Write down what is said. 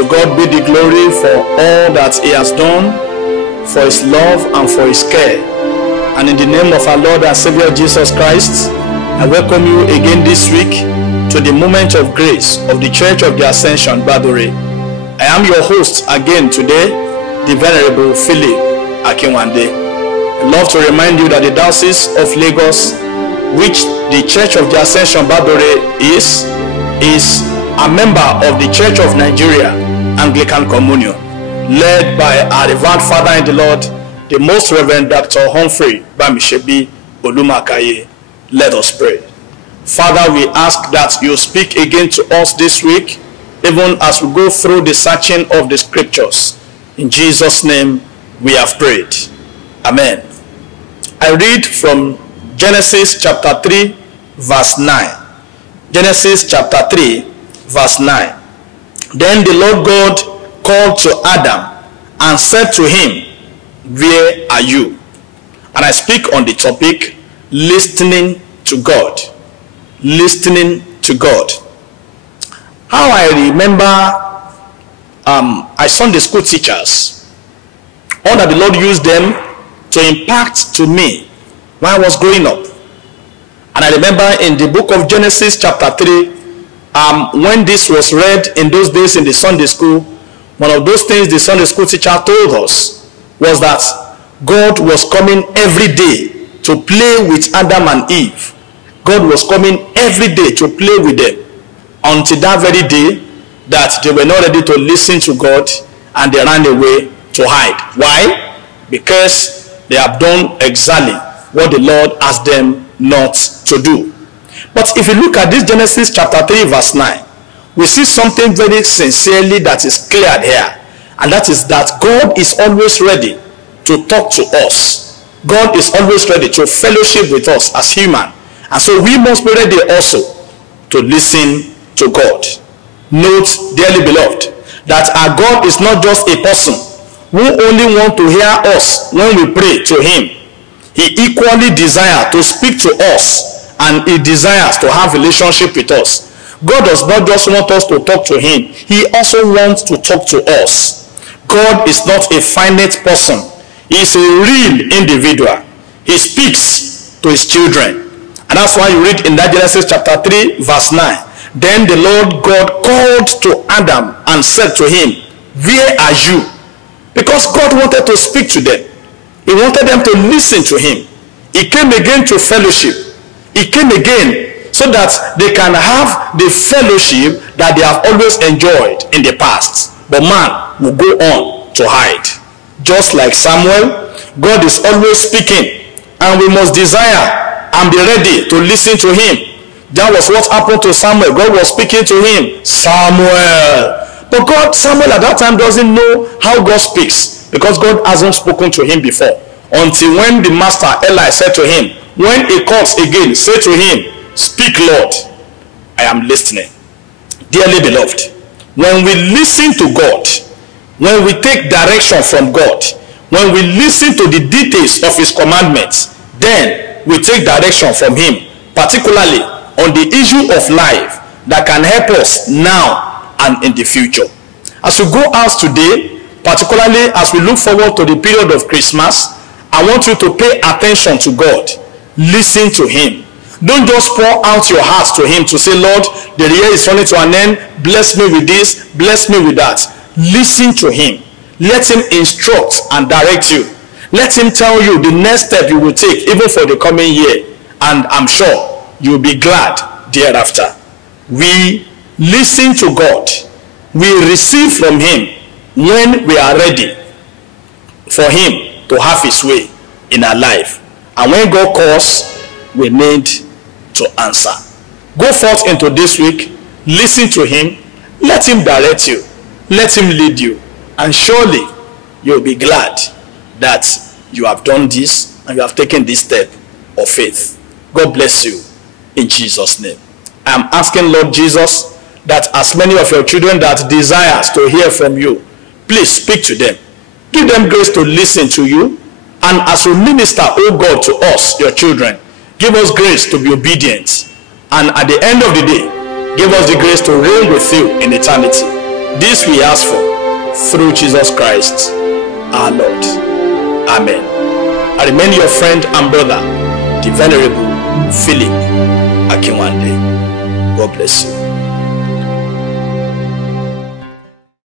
To God be the glory for all that he has done, for his love and for his care. And in the name of our Lord and Savior Jesus Christ, I welcome you again this week to the moment of grace of the Church of the Ascension, Badore. I am your host again today, the Venerable Philip Akinwande. I love to remind you that the Diocese of Lagos, which the Church of the Ascension, Badore is a member of the Church of Nigeria Anglican Communion, led by our Reverend Father in the Lord, the Most Reverend Dr. Humphrey Bamishebi Olumakaye. Let us pray. Father, we ask that you speak again to us this week, even as we go through the searching of the scriptures. In Jesus' name we have prayed. Amen. I read from Genesis chapter 3, verse 9. Genesis chapter 3, verse 9. Then the Lord God called to Adam and said to him, "Where are you?" And I speak on the topic, listening to God. Listening to God. How I remember I Sunday school teachers, all that the Lord used them to impact to me when I was growing up. And I remember in the book of Genesis chapter 3, when this was read in those days in the Sunday school, one of those things the Sunday school teacher told us was that God was coming every day to play with Adam and Eve. God was coming every day to play with them until that very day that they were not ready to listen to God and they ran away to hide. Why? Because they have done exactly what the Lord asked them not to do. But if you look at this Genesis chapter 3 verse 9, we see something very sincerely that is cleared here. And that is that God is always ready to talk to us. God is always ready to fellowship with us as human. And so we must be ready also to listen to God. Note, dearly beloved, that our God is not just a person who only wants to hear us when we pray to him. He equally desires to speak to us, and he desires to have a relationship with us. God does not just want us to talk to him. He also wants to talk to us. God is not a finite person. He is a real individual. He speaks to his children. And that's why you read in that Genesis chapter 3 verse 9. Then the Lord God called to Adam and said to him, "Where are you?" Because God wanted to speak to them. He wanted them to listen to him. He came again to fellowship. He came again so that they can have the fellowship that they have always enjoyed in the past. But man will go on to hide. Just like Samuel, God is always speaking, and we must desire and be ready to listen to him. That was what happened to Samuel. God was speaking to him, "Samuel." But Samuel at that time doesn't know how God speaks, because God hasn't spoken to him before. Until when the master Eli said to him, "When he comes again, say to him, 'Speak, Lord, I am listening.'" Dearly beloved, when we listen to God, when we take direction from God, when we listen to the details of his commandments, then we take direction from him, particularly on the issue of life that can help us now and in the future. As we go out today, particularly as we look forward to the period of Christmas, I want you to pay attention to God. Listen to him. Don't just pour out your heart to him to say, "Lord, the year is running to an end. Bless me with this, bless me with that." Listen to him. Let him instruct and direct you. Let him tell you the next step you will take, even for the coming year. And I'm sure you'll be glad thereafter. We listen to God. We receive from him when we are ready for him to have his way in our life. And when God calls, we need to answer. Go forth into this week. Listen to him. Let him direct you. Let him lead you. And surely you'll be glad that you have done this and you have taken this step of faith. God bless you in Jesus' name. I am asking Lord Jesus that as many of your children that desires to hear from you, please speak to them. Give them grace to listen to you. And as we minister, oh God, to us, your children, give us grace to be obedient. And at the end of the day, give us the grace to reign with you in eternity. This we ask for through Jesus Christ, our Lord. Amen. I remain your friend and brother, the Venerable Philip Akinwande. God bless you.